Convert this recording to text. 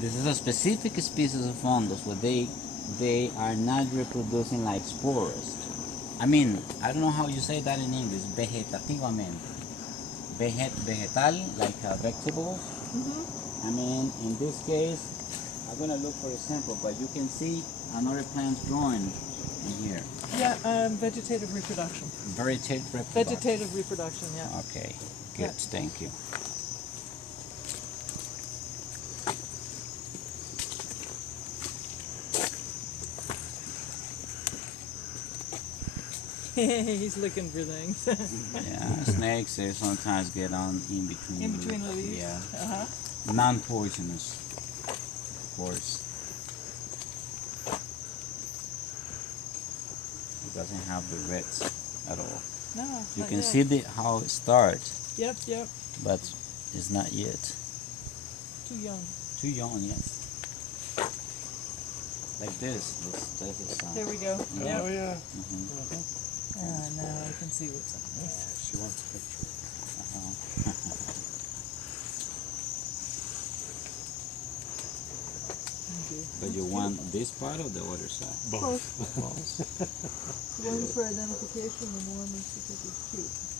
This is a specific species of fungus where they are not reproducing like spores. I mean, I don't know how you say that in English. Vegetativamente. Vegetal, like vegetables. I mean, in this case, I'm gonna look for example, but you can see another plant growing in here. Yeah, vegetative reproduction. Vegetative reproduction, yeah. Okay, good, Yeah. thank you. He's looking for things. Yeah, snakes they sometimes get on in between. In between the leaves? Yeah. Uh-huh. Non-poisonous, of course. It doesn't have the reds at all. No, You not can yet. see how it starts, Yep, yep. but it's not yet. Too young. Too young, yes. Like this. This is There we go. yeah. Oh yeah. Now I can see what's on this. She wants a picture. But you want this part or the other side? Both. Both. One is for identification and one is because it's cute.